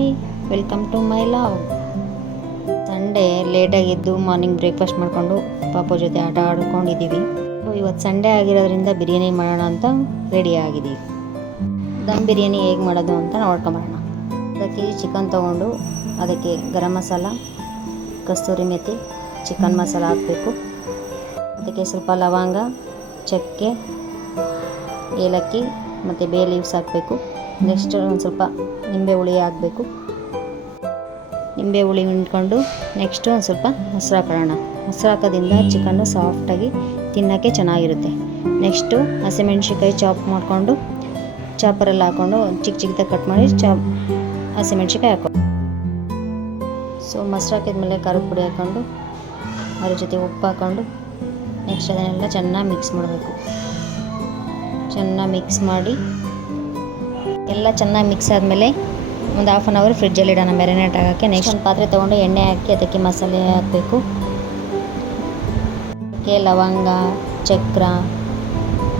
Hi, welcome to my love. Sunday ಲೇಟಾಗಿದ್ದು morning breakfast ಮಾಡಿಕೊಂಡು ಪಾಪ ಜೊತೆ ಆಟ ಆಡ್ಕೊಂಡಿದ್ದೀವಿ. ಇವತ್ತು ಸಂಡೇ ಆಗಿರೋದ್ರಿಂದ ಬಿರಿಯಾನಿ ಮಾಡೋಣ ಅಂತ ರೆಡಿ ಆಗಿದ್ದೀವಿ. ದಮ್ ಬಿರಿಯಾನಿ ಹೇಗೆ ಮಾಡೋದು ಅಂತ ನೋಡ್ಕೊಂಬರೋಣ. ಅದಕ್ಕೆ ಚಿಕನ್ ತೊಗೊಂಡು ಅದಕ್ಕೆ ಗರಂ ಮಸಾಲ, ಕಸ್ತೂರಿ ಮೆಥಿ, ಚಿಕನ್ ಮಸಾಲ ಹಾಕಬೇಕು. ಅದಕ್ಕೆ ಸ್ವಲ್ಪ ಲವಂಗ, ಚಕ್ಕೆ, ಏಲಕ್ಕಿ ಮತ್ತು ಬೇ ಲೀವ್ಸ್ ಹಾಕಬೇಕು. ನೆಕ್ಸ್ಟ್ ಒಂದು ಸ್ವಲ್ಪ ನಿಂಬೆ ಹುಳಿ ಹಾಕಬೇಕು. ನಿಂಬೆ ಹುಳಿ ಹಿಂಡ್ಕೊಂಡು ನೆಕ್ಸ್ಟು ಒಂದು ಸ್ವಲ್ಪ ಮೊಸರು ಹಾಕೊಳ್ಳೋಣ. ಮೊಸರು ಹಾಕೋದ್ರಿಂದ ಚಿಕನ್ನು ಸಾಫ್ಟಾಗಿ ತಿನ್ನೋಕ್ಕೆ ಚೆನ್ನಾಗಿರುತ್ತೆ. ನೆಕ್ಸ್ಟು ಹಸಿಮೆಣ್ಸಿನ್ಕಾಯಿ ಚಾಪ್ ಮಾಡಿಕೊಂಡು ಚಾಪರಲ್ಲಿ ಹಾಕ್ಕೊಂಡು ಚಿಕ್ಕ ಚಿಕ್ಕದಾಗಿ ಕಟ್ ಮಾಡಿ ಹಸಿಮೆಣ್ಸಿನ್ಕಾಯಿ ಹಾಕೋ. ಸೊ ಮೊಸರು ಹಾಕಿದ್ಮೇಲೆ ಖಾರದ ಪುಡಿ ಹಾಕ್ಕೊಂಡು ಅದ್ರ ಜೊತೆ ಉಪ್ಪು ಹಾಕ್ಕೊಂಡು ನೆಕ್ಸ್ಟ್ ಅದನ್ನೆಲ್ಲ ಚೆನ್ನಾಗಿ ಮಿಕ್ಸ್ ಮಾಡಬೇಕು. ಚೆನ್ನಾಗಿ ಮಿಕ್ಸ್ ಮಾಡಿ ಎಲ್ಲ ಚೆನ್ನಾಗಿ ಮಿಕ್ಸ್ ಆದಮೇಲೆ ಒಂದು ಹಾಫ್ ಆನ್ ಅವರ್ ಫ್ರಿಡ್ಜಲ್ಲಿ ಇಡೋಣ ಮ್ಯಾರಿನೇಟ್ ಆಗೋಕ್ಕೆ. ನೆಕ್ಸ್ಟ್ ಒಂದು ಪಾತ್ರೆ ತೊಗೊಂಡು ಎಣ್ಣೆ ಹಾಕಿ ಅದಕ್ಕೆ ಮಸಾಲೆ ಹಾಕಬೇಕು. ಅದಕ್ಕೆ ಲವಂಗ, ಚಕ್ರ,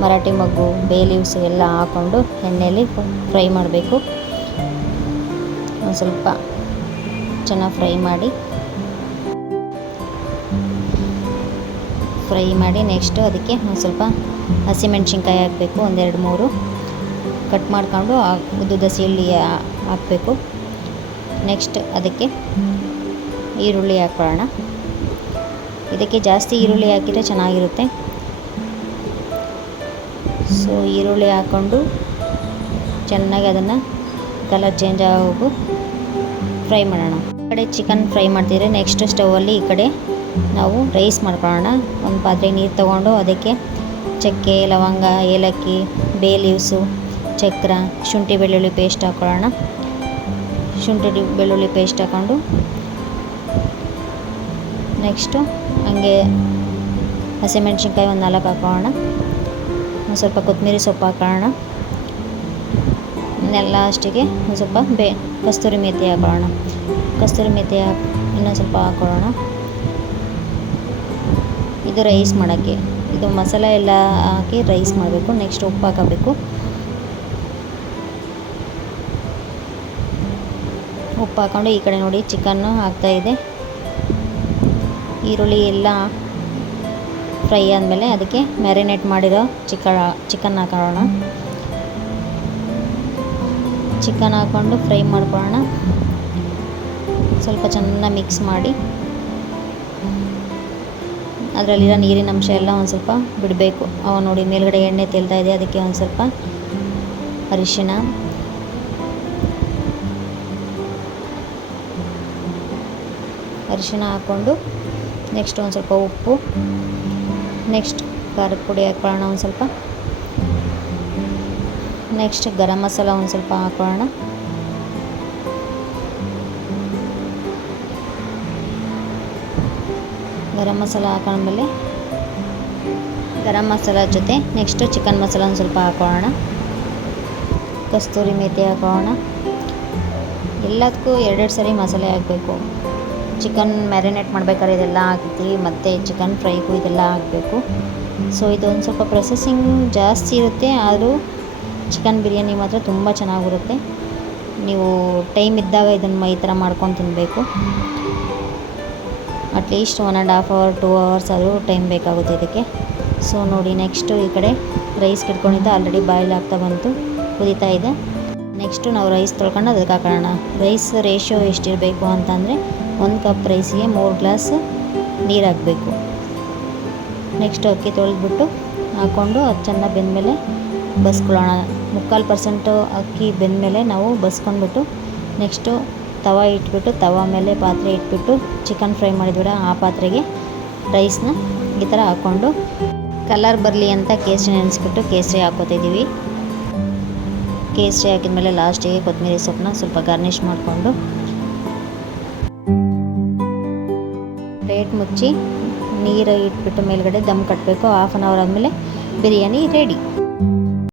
ಮರಾಠಿ ಮೊಗ್ಗು, ಬೇ ಲೀವ್ಸ್ ಎಲ್ಲ ಹಾಕ್ಕೊಂಡು ಎಣ್ಣೆಯಲ್ಲಿ ಫ್ರೈ ಮಾಡಬೇಕು. ಒಂದು ಸ್ವಲ್ಪ ಚೆನ್ನಾಗಿ ಫ್ರೈ ಮಾಡಿ ನೆಕ್ಸ್ಟು ಅದಕ್ಕೆ ಒಂದು ಸ್ವಲ್ಪ ಹಸಿಮೆಣ್ಸಿನ್ಕಾಯಿ ಹಾಕಬೇಕು. ಒಂದೆರಡು ಮೂರು ಕಟ್ ಮಾಡ್ಕೊಂಡು ಉದ್ದುದ ಸೀಳಿ ಹಾಕಬೇಕು. ನೆಕ್ಸ್ಟ್ ಅದಕ್ಕೆ ಈರುಳ್ಳಿ ಹಾಕ್ಕೊಳ್ಳೋಣ. ಇದಕ್ಕೆ ಜಾಸ್ತಿ ಈರುಳ್ಳಿ ಹಾಕಿದರೆ ಚೆನ್ನಾಗಿರುತ್ತೆ. ಸೊ ಈರುಳ್ಳಿ ಹಾಕ್ಕೊಂಡು ಚೆನ್ನಾಗಿ ಅದನ್ನು ಕಲರ್ ಚೇಂಜ್ ಆಗೋವರೆಗೂ ಫ್ರೈ ಮಾಡೋಣ. ಈ ಕಡೆ ಚಿಕನ್ ಫ್ರೈ ಮಾಡ್ತಿದ್ರೆ ನೆಕ್ಸ್ಟ್ ಸ್ಟವಲ್ಲಿ ಈ ಕಡೆ ನಾವು ರೈಸ್ ಮಾಡ್ಕೊಳ್ಳೋಣ. ಒಂದು ಪಾತ್ರೆಗೆ ನೀರು ತೊಗೊಂಡು ಅದಕ್ಕೆ ಚಕ್ಕೆ, ಲವಂಗ, ಏಲಕ್ಕಿ, ಬೇ ಲೀವ್ಸು, ಚಕ್ರ, ಶುಂಠಿ ಬೆಳ್ಳುಳ್ಳಿ ಪೇಸ್ಟ್ ಹಾಕ್ಕೊಳ್ಳೋಣ. ಶುಂಠಿ ಬೆಳ್ಳುಳ್ಳಿ ಪೇಸ್ಟ್ ಹಾಕ್ಕೊಂಡು ನೆಕ್ಸ್ಟು ಹಂಗೆ ಹಸಿಮೆಣ್ಸಿನ್ಕಾಯಿ ಒಂದು 4 ಹಾಕ್ಕೊಳ್ಳೋಣ. ಒಂದು ಸ್ವಲ್ಪ ಕೊತ್ತಂಬರಿ ಸೊಪ್ಪು ಹಾಕ್ಕೊಳ್ಳೋಣ. ಲಾಸ್ಟಿಗೆ ಒಂದು ಸ್ವಲ್ಪ ಕಸ್ತೂರಿ ಮೆಥಿ ಹಾಕ್ಕೊಳ್ಳೋಣ. ಕಸ್ತೂರಿ ಮೆಥಿ ಇನ್ನೊಂದು ಸ್ವಲ್ಪ ಹಾಕ್ಕೊಳ್ಳೋಣ. ಇದು ರೈಸ್ ಮಾಡೋಕ್ಕೆ, ಇದು ಮಸಾಲೆ ಎಲ್ಲ ಹಾಕಿ ರೈಸ್ ಮಾಡಬೇಕು. ನೆಕ್ಸ್ಟ್ ಉಪ್ಪು ಹಾಕಬೇಕು. ಉಪ್ಪು ಹಾಕ್ಕೊಂಡು ಈ ಕಡೆ ನೋಡಿ ಚಿಕನ್ನು ಹಾಕ್ತಾಯಿದೆ. ಈರುಳ್ಳಿ ಎಲ್ಲ ಫ್ರೈ ಆದಮೇಲೆ ಅದಕ್ಕೆ ಮ್ಯಾರಿನೇಟ್ ಮಾಡಿರೋ ಚಿಕನ್ ಹಾಕೊಳ್ಳೋಣ. ಚಿಕನ್ ಹಾಕ್ಕೊಂಡು ಫ್ರೈ ಮಾಡ್ಕೊಳ್ಳೋಣ. ಸ್ವಲ್ಪ ಚೆನ್ನಾಗಿ ಮಿಕ್ಸ್ ಮಾಡಿ ಅದರಲ್ಲಿರೋ ನೀರಿನ ಅಂಶ ಎಲ್ಲ ಒಂದು ಸ್ವಲ್ಪ ಬಿಡಬೇಕು. ಅವ ನೋಡಿ ಮೇಲ್ಗಡೆ ಎಣ್ಣೆ ತೇಲ್ತಾ ಇದೆ. ಅದಕ್ಕೆ ಒಂದು ಸ್ವಲ್ಪ ಅರಿಶಿಣ, ಹಾಕ್ಕೊಂಡು ನೆಕ್ಸ್ಟ್ ಒಂದು ಸ್ವಲ್ಪ ಉಪ್ಪು, ನೆಕ್ಸ್ಟ್ ಖಾರದ ಪುಡಿ ಹಾಕ್ಕೊಳ್ಳೋಣ ಒಂದು ಸ್ವಲ್ಪ. ನೆಕ್ಸ್ಟ್ ಗರಂ ಮಸಾಲ ಒಂದು ಸ್ವಲ್ಪ ಹಾಕ್ಕೊಳ್ಳೋಣ. ಗರಂ ಮಸಾಲ ಹಾಕೊಂಡ್ಮೇಲೆ ಗರಂ ಮಸಾಲ ಜೊತೆ ನೆಕ್ಸ್ಟು ಚಿಕನ್ ಮಸಾಲ ಒಂದು ಸ್ವಲ್ಪ ಹಾಕ್ಕೊಳ್ಳೋಣ. ಕಸ್ತೂರಿ ಮೆಥಿ ಹಾಕ್ಕೊಳ್ಳೋಣ. ಎಲ್ಲದಕ್ಕೂ 2 ಸರಿ ಮಸಾಲೆ ಹಾಕಬೇಕು. ಚಿಕನ್ ಮ್ಯಾರಿನೇಟ್ ಮಾಡ್ಬೇಕಾದ್ರೆ ಇದೆಲ್ಲ ಹಾಕ್ತೀವಿ, ಮತ್ತು ಚಿಕನ್ ಫ್ರೈಗೂ ಇದೆಲ್ಲ ಹಾಕಬೇಕು. ಸೊ ಇದೊಂದು ಸ್ವಲ್ಪ ಪ್ರೊಸೆಸಿಂಗ್ ಜಾಸ್ತಿ ಇರುತ್ತೆ, ಆದರೂ ಚಿಕನ್ ಬಿರಿಯಾನಿ ಮಾತ್ರ ತುಂಬ ಚೆನ್ನಾಗಿರುತ್ತೆ. ನೀವು ಟೈಮ್ ಇದ್ದಾಗ ಇದನ್ನು ಈ ಥರ ಮಾಡ್ಕೊಂಡು ತಿನ್ನಬೇಕು. ಅಟ್ಲೀಸ್ಟ್ 1.5 ಅವರ್ 2 ಅವರ್ಸ್ ಆದರೂ ಟೈಮ್ ಬೇಕಾಗುತ್ತೆ ಇದಕ್ಕೆ. ಸೊ ನೋಡಿ ನೆಕ್ಸ್ಟು ಈ ಕಡೆ ರೈಸ್ ಇಟ್ಕೊಂಡಿದ್ದ ಆಲ್ರೆಡಿ ಬಾಯ್ಲ್ ಆಗ್ತಾ ಬಂತು, ಕುದೀತಾ ಇದೆ. ನೆಕ್ಸ್ಟು ನಾವು ರೈಸ್ ತೊಳ್ಕೊಂಡು ಅದಕ್ಕೆ ಹಾಕೋಣ. ರೈಸ್ ರೇಷಿಯೋ ಎಷ್ಟಿರಬೇಕು ಅಂತಂದರೆ 1 ಕಪ್ ರೈಸಿಗೆ 3 ಗ್ಲಾಸ್ ನೀರು ಹಾಕಬೇಕು. ನೆಕ್ಸ್ಟ್ ಅಕ್ಕಿ ತೊಳೆದ್ಬಿಟ್ಟು ಹಾಕ್ಕೊಂಡು ಅದು ಚೆನ್ನಾಗಿ ಬೆಂದಮೇಲೆ ಬಸ್ಕೊಳ್ಳೋಣ. 3/4% ಅಕ್ಕಿ ಬೆಂದಮೇಲೆ ನಾವು ಬಸ್ಕೊಂಡ್ಬಿಟ್ಟು ನೆಕ್ಸ್ಟು ತವಾ ಇಟ್ಬಿಟ್ಟು ತವಾ ಮೇಲೆ ಪಾತ್ರೆ ಇಟ್ಬಿಟ್ಟು ಚಿಕನ್ ಫ್ರೈ ಮಾಡಿದ್ಬಿಡ ಆ ಪಾತ್ರೆಗೆ ರೈಸ್ನ ಈ ಥರ ಹಾಕ್ಕೊಂಡು ಕಲರ್ ಬರಲಿ ಅಂತ ಕೇಸರಿ ನೆನೆಸ್ಬಿಟ್ಟು ಕೇಸರಿ ಹಾಕ್ಕೋತಿದ್ದೀವಿ. ಕೇಸರಿ ಹಾಕಿದ್ಮೇಲೆ ಲಾಸ್ಟಿಗೆ ಕೊತ್ತಂಬರಿ ಸೊಪ್ಪನ್ನ ಸ್ವಲ್ಪ ಗಾರ್ನಿಷ್ ಮಾಡಿಕೊಂಡು ಪ್ಲೇಟ್ ಮುಚ್ಚಿ ನೀರು ಇಟ್ಬಿಟ್ಟು ಮೇಲ್ಗಡೆ ದಮ್ ಕಟ್ಟಬೇಕು. ಹಾಫ್ ಆನ್ ಅವರ್ ಆದಮೇಲೆ ಬಿರಿಯಾನಿ ರೆಡಿ.